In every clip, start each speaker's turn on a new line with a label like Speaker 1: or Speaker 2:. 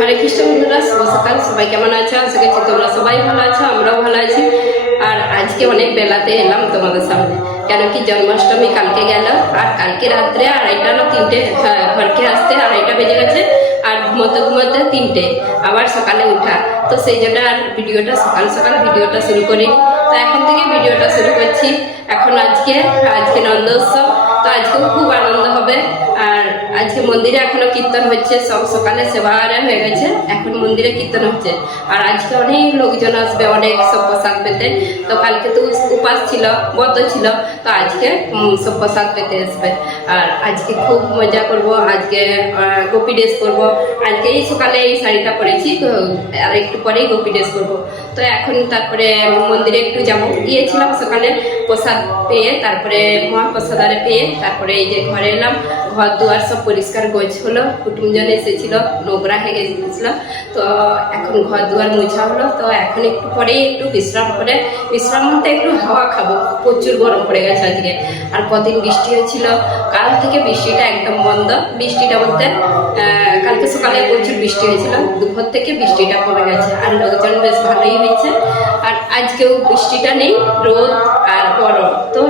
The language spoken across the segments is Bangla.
Speaker 1: হরে কৃষ্ণ বন্ধুরা শুভ সকাল সবাই কেমন আছো? আশা করছি তোমরা সবাই ভালো আছো আমরাও ভালো আছি। আর আজকে অনেক বেলাতে এলাম তোমাদের সামনে। কেন কি জন্মাষ্টমী কালকে গেল আর কালকে রাত্রে আড়াইটা না তিনটে হ্যাঁ, ঘরকে আসতে আড়াইটা বেজে গেছে আর ঘুমোতে ঘুমোতে তিনটে আবার সকালে উঠা। তো সেই জন্য আর ভিডিওটা সকাল সকাল ভিডিওটা শুরু করি তো এখন থেকে ভিডিওটা শুরু করছি। এখন আজকে আজকে নন্দ উৎসব তো আজকেও খুব আনন্দ হবে। আর আজকে মন্দিরে এখনও কীর্তন হচ্ছে, সব সকালে সেবা আরা হয়ে গেছে, এখন মন্দিরে কীর্তন হচ্ছে। আর আজকে অনেক লোকজন আসবে, অনেক সব প্রসাদ পেতে। তো কালকে তো উপাস ছিল বদ্ধ ছিল, তো আজকে সব প্রসাদ পেতে আসবে। আর আজকে খুব মজা করব, আজকে গোপী ড্রেস করব। আজকে এই সকালে এই শাড়িটা পরেছি, তো আর একটু পরেই গোপী ড্রেস করব। তো এখন তারপরে মন্দিরে একটু যাব। গিয়েছিলাম সকালে প্রসাদ পেয়ে, তারপরে মহাপ্রসাদারে পেয়ে, তারপরে এই যে ঘরে এলাম। ঘর দুয়ার সব পরিষ্কার গোছ হলো কুটুমজন এসেছিল, নোংরা হয়ে গেছিল। তো এখন ঘর দুয়ার মোছা হলো, তো এখন একটু পরেই একটু বিশ্রাম করে, বিশ্রাম বলতে একটু হাওয়া খাব, প্রচুর গরম পড়ে গেছে আজকে আর কদিন বৃষ্টি হয়েছিল, কাল থেকে বৃষ্টিটা একদম বন্ধ। বৃষ্টিটা বলতে কালকে সকালে প্রচুর বৃষ্টি হয়েছিল, দুপুর থেকে বৃষ্টিটা কমে গেছে। আর লোকজন বেশ ভালোই হয়েছে। আর আজকেও বৃষ্টিটা নেই, রোদ আর গরম। তো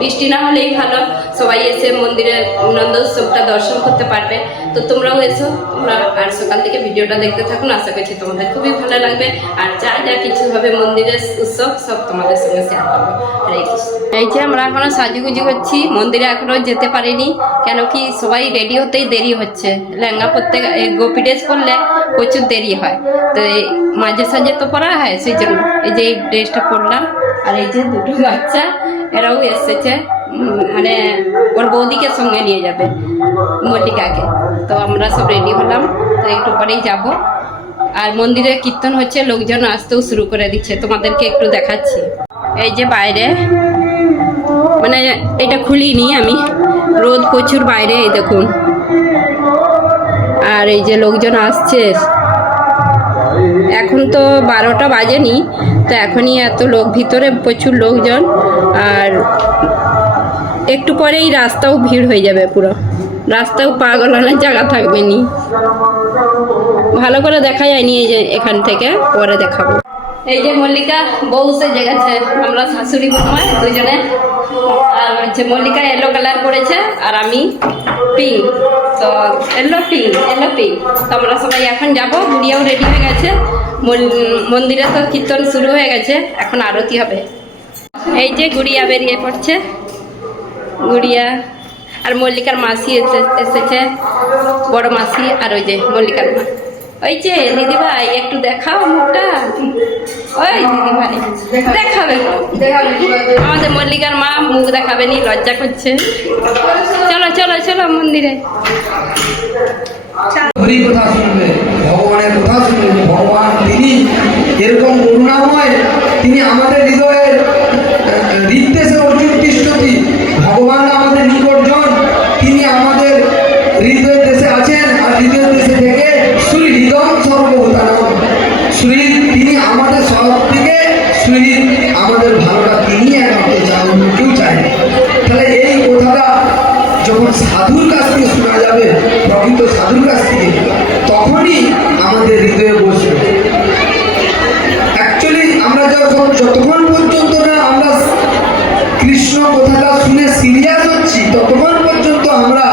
Speaker 1: বৃষ্টি না হলেই ভালো। সবাই এসে মন্দিরে নন্দ উৎসবটা দর্শন করতে পারবে। তো তোমরাও এসো, তোমরা আর সকাল থেকে ভিডিওটা দেখতে থাকুন আশা করছি তোমাদের খুবই ভালো লাগবে। আর যা যা কিছু হবে মন্দিরের উৎসব, সব তোমাদের সঙ্গে শেয়ার করব। এই যে আমরা এখনও সাজুগুজু করছি, মন্দিরে এখনও যেতে পারিনি, কেন কি সবাই রেডি হতেই দেরি হচ্ছে। লেহেঙ্গা পরতে গোপী ড্রেস পরলে প্রচুর দেরি হয়। তো এই মাঝে সাঝে তো পরা হয়, সেই জন্য এই যে এই ড্রেসটা পরলাম। আর এই যে দুটো বাচ্চা এরাও এসেছে মানে ওর বৌদিকে সঙ্গে নিয়ে যাবে, মল্লিকাকে। তো আমরা সব রেডি হলাম, তো একটু পরেই যাব। আর মন্দিরে কীর্তন হচ্ছে, লোকজন আসতেও শুরু করে দিচ্ছে, তোমাদেরকে একটু দেখাচ্ছি। এই যে বাইরে মানে এটা খুলিনি আমি, রোদ প্রচুর বাইরে, এই দেখুন। আর এই যে লোকজন আসছে এখন তো বারোটা বাজেনি, তো এখনই এত লোক, ভিতরে প্রচুর লোকজন, আর একটু পরেই রাস্তাও ভিড় হয়ে যাবে পুরো। রাস্তাও পা গলানোর জায়গা থাকবে নি। ভালো করে দেখা যায়নি এই যে এখান থেকে, পরে দেখাবো। এই যে মল্লিকা, বউ সেজে গেছে আমরা শাশুড়ি বৌমা দুজনে। আর হচ্ছে মল্লিকা এলো কালার পরেছে, আর আমি পিঙ্ক তো এলো পিঙ্ক এলো পিঙ্ক তো আমরা সবাই এখন যাব। গুড়িয়াও রেডি হয়ে গেছে। মন- মন্দিরে তো কীর্তন শুরু হয়ে গেছে। এখন আরতি হবে। এই যে গুড়িয়া বেরিয়ে পড়ছে। গুড়িয়া আর মল্লিকার মাসি এসে- এসেছে। বড় মাসি আর ওই যে মল্লিকার মা। ওই যে দিদি ভাই একটু দেখাও মুখটা। ওই দিদি ভাই দেখাবে আমাদের মল্লিকার মা মুখ দেখাবে নি, লজ্জা করছে। চলো চলো চলো মন্দিরে।
Speaker 2: কথা শুনবে, ভগবানের কথা শুনবে, ভগবান তিনি এরকম আমাদের হৃদয়ের সিরিয়াস হচ্ছি ততক্ষণ পর্যন্ত আমরা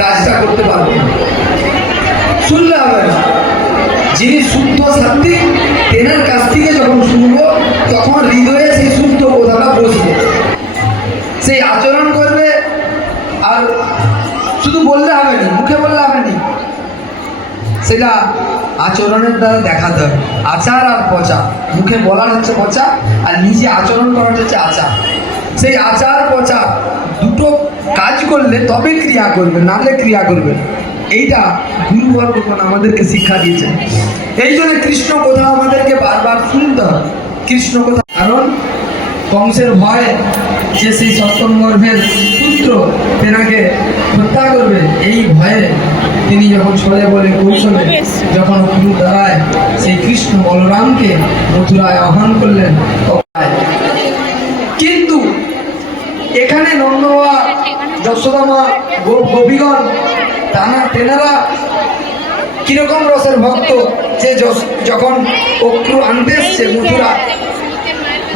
Speaker 2: কাজটা করতে পারব শুনলে হবে না। যিনি শুদ্ধ সাত্বিক তেনার কাছ থেকে যখন শুনব, তখন হৃদয়ে সেই শুদ্ধ কথাটা বসবে। সেই আচরণ করবে, আর শুধু বললে হবে না, মুখে বললে হবে না। সেটা আচরণের দ্বারা দেখাতে হবে। আচার আর পচা। মুখে বলার হচ্ছে পচা, আর নিজে আচরণ করার হচ্ছে আচার। সেই আচার পচা দুটো কাজ করলে তবে ক্রিয়া করবে নাহলে ক্রিয়া করবে। এইটা গুরু ভগবান আমাদেরকে শিক্ষা দিয়েছেন। এই জন্য কৃষ্ণ কথা আমাদেরকে বারবার শুনতে হবে। কৃষ্ণ কথা কারণ কংসের ভয় যে সেই সৎসঙ্গর্ভের পুত্র তেনাকে হত্যা করবে, এই ভয়ে তিনি যখন ছলে বলে কৌশলে যখন গুরু দ্বারায় সেই কৃষ্ণ বলরামকে মথুরায় আহ্বান করলেন এখানে নন্দবা যশোদামা গোপীগণ তানা তেনারা কীরকম রসের ভক্ত যে যখন অক্রু আনতে এসছে মথুরা,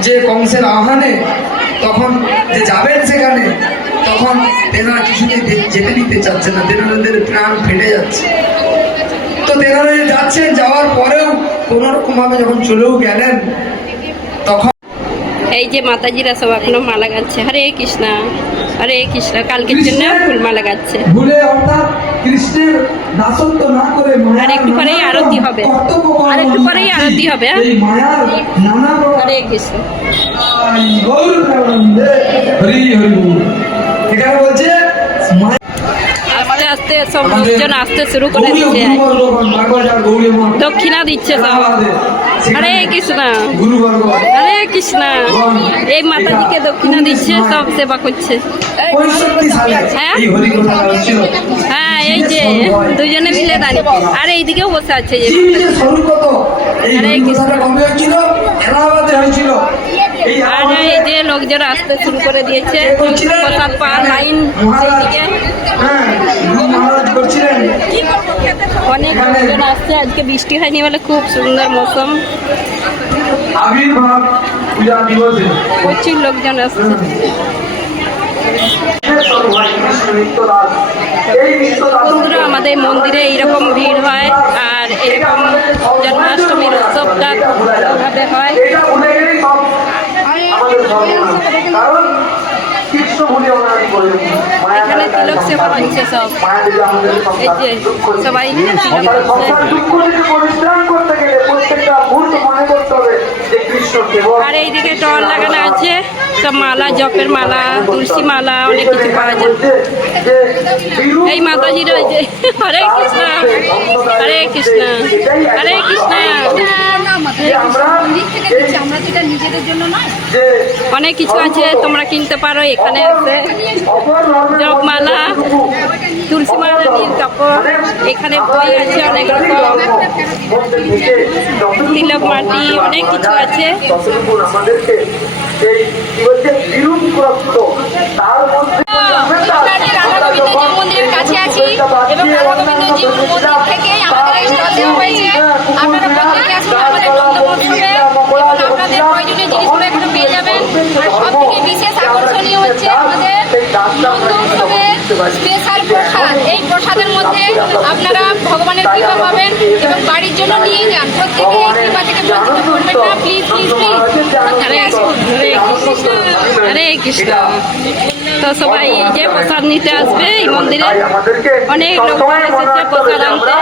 Speaker 2: যে কংসের আহ্বানে, তখন যে যাবেন সেখানে, তখন তেনারা কিছুতেই দে- যেতে দিতে চাচ্ছে না। তেনাদের প্রাণ ফেটে যাচ্ছে। তো তেনারা যাচ্ছেন, যাওয়ার পরেও কোনোরকমভাবে যখন চলেও গেলেন, তখন
Speaker 1: এই যে মাতাজিরা সব এখনও মালা গাচ্ছে। হরে কৃষ্ণা হরে কৃষ্ণ। কালকের জন্য ফুল মালা গাচ্ছে।
Speaker 2: ভুলে অর্থাৎ কৃষ্ণের দাসত্ব না করে
Speaker 1: আর একটু পরেই আরতি হবে। আর একটু পরেই আরতি হবে, হ্যাঁ? হরে কৃষ্ণ।
Speaker 2: হরি হরি এখানে বলছে
Speaker 1: আস্তে সব লোকজন আসতে শুরু করে দিচ্ছে দক্ষিণা দিচ্ছে সব।
Speaker 2: সেখানে
Speaker 1: হরে কৃষ্ণ। হরে কৃষ্ণ। এই মাতাজিকে দক্ষিণা দিচ্ছে সব সেবা করছে। হ্যাঁ? হ্যাঁ এই যে দুজনে মিলে দাঁড়িয়ে। আর এইদিকেও বসে আছে যে হরে কৃষ্ণ। আর এই যে লোকজন আসতে শুরু করে দিয়েছে? প্রসাদ পাওয়ার লাইন সেইদিকে। অনেক লোকজন আসছে। আজকে বৃষ্টি হয়নি বলে খুব সুন্দর মৌসুম। প্রচুর লোকজন আসছে। বন্ধুরা আমাদের মন্দিরে এইরকম ভিড় হয় আর এরকম জন্মাষ্টমীর উৎসবটা হয়
Speaker 3: এটা ভুলে গেলেই সব আমাদের সর্বনাশ কারণ কৃষ্ণ ভুলে ওরা করে
Speaker 1: এখানে তিলক সেবা হচ্ছে সব এই যে। সবাই তিলক
Speaker 3: তাহলে সংসার
Speaker 1: দিচ্ছে।
Speaker 3: দুঃখ থেকে পরিত্রাণ করতে গেলে প্রত্যেকটা মুহূর্ত মনে করতে হবে যে কৃষ্ণ কেবল
Speaker 1: আর এইদিকে টল লাগানো আছে। সব মালা জপের মালা তুলসী মালা অনেক কিছু পাওয়া যায়। এই মাতাজির ওই যে হরে কৃষ্ণ হরে কৃষ্ণ হরে কৃষ্ণ। অনেক কিছু আছে তোমরা কিনতে পারো এখানে আছে। জপ মালা তুলসী মালা নীল কাপড় এখানে বই আছে অনেক রকম। তিলক মাটি অনেক কিছু আছে।
Speaker 3: ততটুকু আমাদেরকে এই কি বলছে বিরূপগ্রস্ত তার মধ্যে
Speaker 4: মন্দিরের কাছে আছি এবং রাধা গোবিন্দজির মন্দির থেকে আমাদের এই স্টল হয়েছে। আপনারা প্রত্যেকে আসুন, আমাদের নন্দ মহোৎসবে আপনাদের প্রয়োজনীয় জিনিসগুলো এখানে পেয়ে যাবেন। আর সব থেকে বিশেষ হচ্ছে আমাদের স্পেশাল প্রসাদ। এই প্রসাদের মধ্যে আপনারা ভগবানের কৃপা পাবেন এবং বাড়ির জন্য নিয়ে যান। প্রত্যেকে এই কৃপা থেকে বঞ্চিত করবেন না। Please please please
Speaker 1: Hare Krishna. তো সবাই এই যে প্রসাদ নিতে আসবে এই মন্দিরে অনেক লোক এসেছে প্রসাদ আনতে।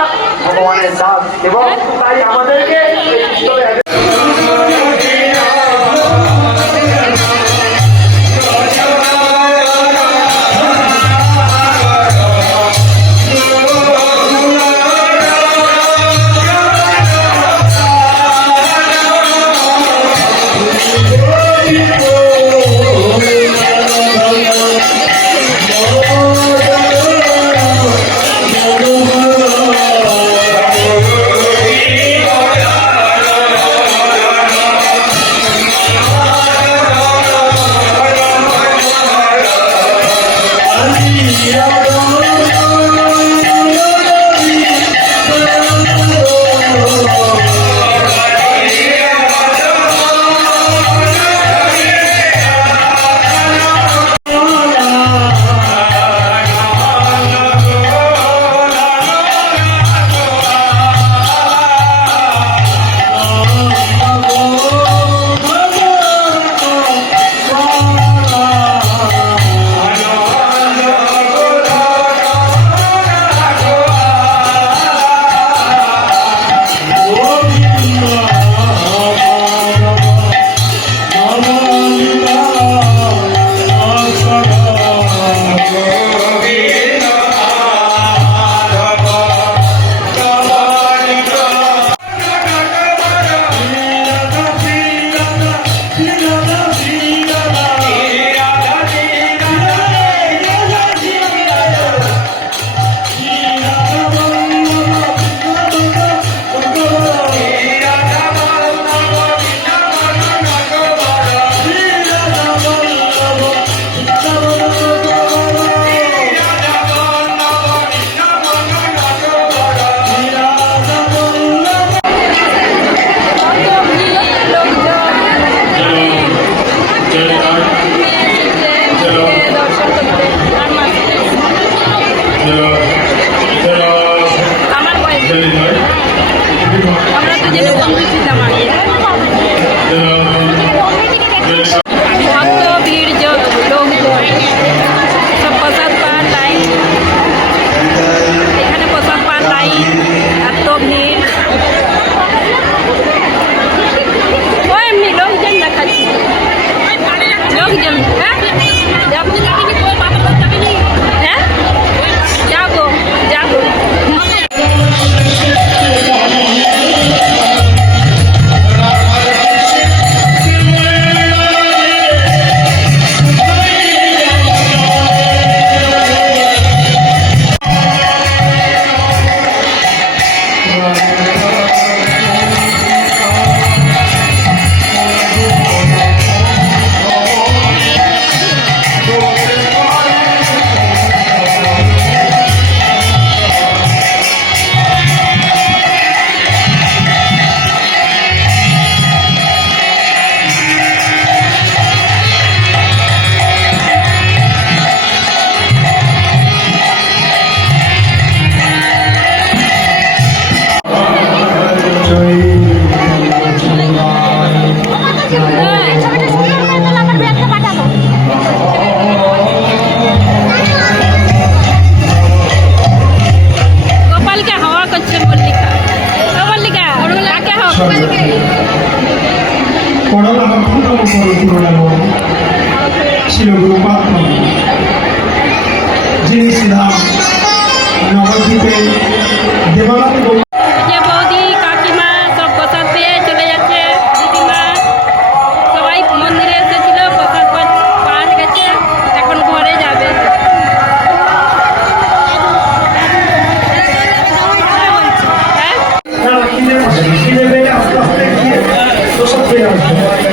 Speaker 1: সবাই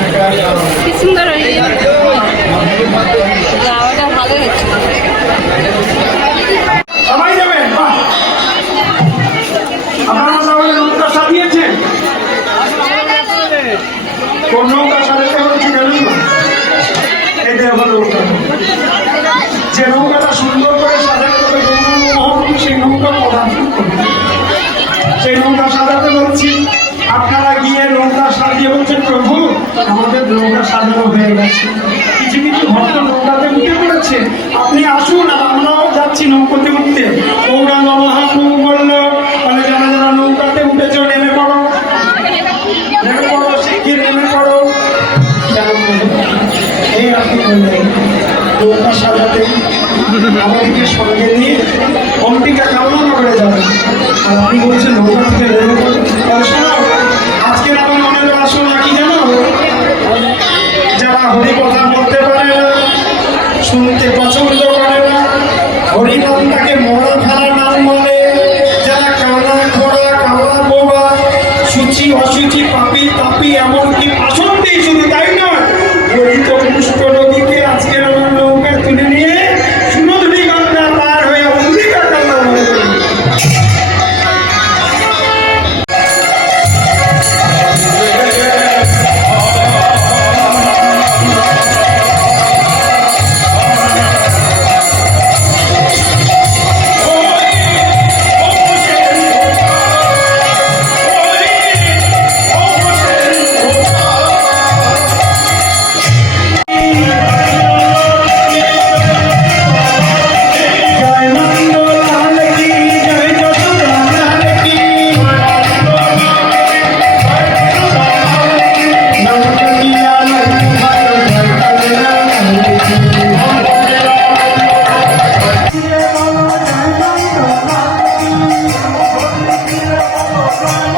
Speaker 1: বানানো হয়ে
Speaker 5: যাচ্ছে আপনি আসুন আমরাও যাচ্ছি নৌকোতে উঠতে। নৌকা নবহা কুম বলল মানে যারা যারা নৌকাতে উঠেছ, নেমে পড়ো। নেমে পড়ো, শিগগির নেমে পড়ো। এই আপনি বললেন, নৌকা সাজাতে আমাদেরকে সঙ্গে নিয়ে কমটিকা কামনা করে যাবেন? আর আমি বলছেন, নৌকা থেকে নেমে Amén. Bye.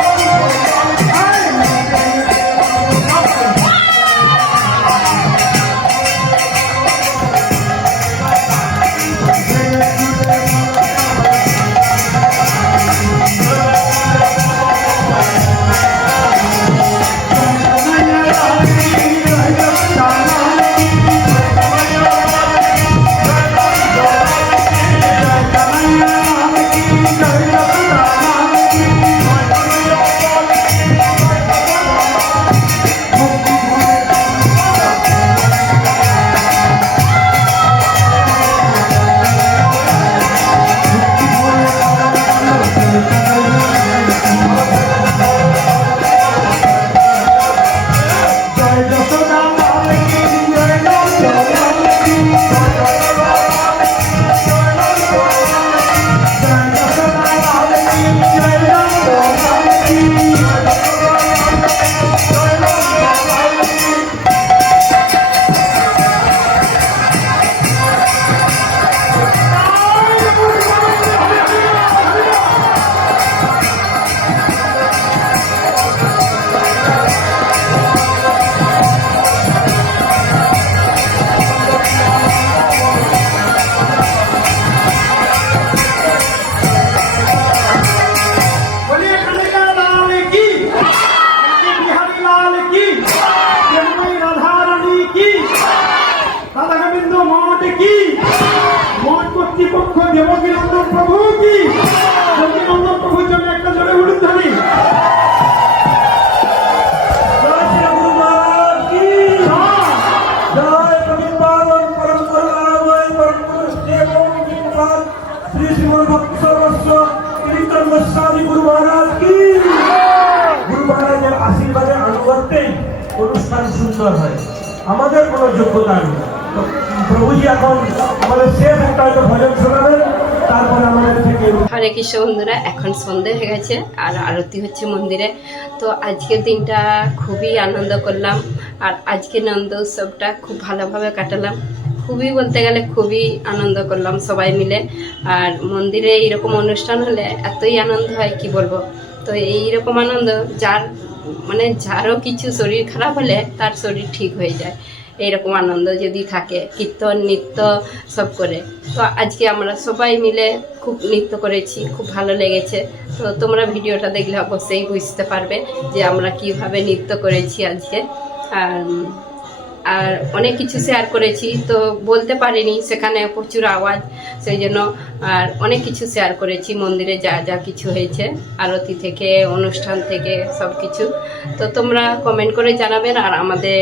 Speaker 5: কি? মন কর্তৃপক্ষ দেবকীনন্দন প্রভু কি? দেবকীনন্দন প্রভুর জন্য একটা জোরে উড়ুন ধরি আশীর্বাদে আনুগত্যেই অনুষ্ঠান সুন্দর হয়। আমাদের কোনো যোগ্যতা নেই। প্রভুজি এখন আমাদের শেষ একটা হয়তো ভজন শোনাবেন
Speaker 1: হরে কৃষ্ণ বন্ধুরা, এখন সন্ধে হয়ে গেছে আর আরতি হচ্ছে মন্দিরে। তো আজকের দিনটা খুবই আনন্দ করলাম আর আজকে নন্দ উৎসবটা খুব ভালোভাবে কাটালাম। খুবই বলতে গেলে খুবই আনন্দ করলাম সবাই মিলে। আর মন্দিরে এইরকম অনুষ্ঠান হলে এতই আনন্দ হয়, কি বলব? তো এইরকম আনন্দ, যার মানে যারও কিছু শরীর খারাপ হলে তার শরীর ঠিক হয়ে যায়। এইরকম আনন্দ যদি থাকে, কীর্তন, নৃত্য সব করে। তো আজকে আমরা সবাই মিলে খুব নৃত্য করেছি, খুব ভালো লেগেছে। তো তোমরা ভিডিওটা দেখলে অবশ্যই বুঝতে পারবে যে আমরা কীভাবে নৃত্য করেছি আজকে। আর আর অনেক কিছু শেয়ার করেছি, তো বলতে পারিনি সেখানে প্রচুর আওয়াজ, সেই জন্য আর অনেক কিছু শেয়ার করেছি, মন্দিরে যা যা কিছু হয়েছে, আরতি থেকে, অনুষ্ঠান থেকে, সব কিছু। তো তোমরা কমেন্ট করে জানাবেন আর আমাদের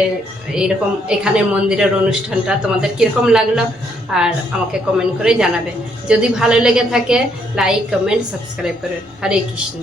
Speaker 1: এইরকম এখানের মন্দিরের অনুষ্ঠানটা তোমাদের কীরকম লাগল আর আমাকে কমেন্ট করে জানাবে। যদি ভালো লেগে থাকে লাইক কমেন্ট সাবস্ক্রাইব করে। হরে কৃষ্ণ।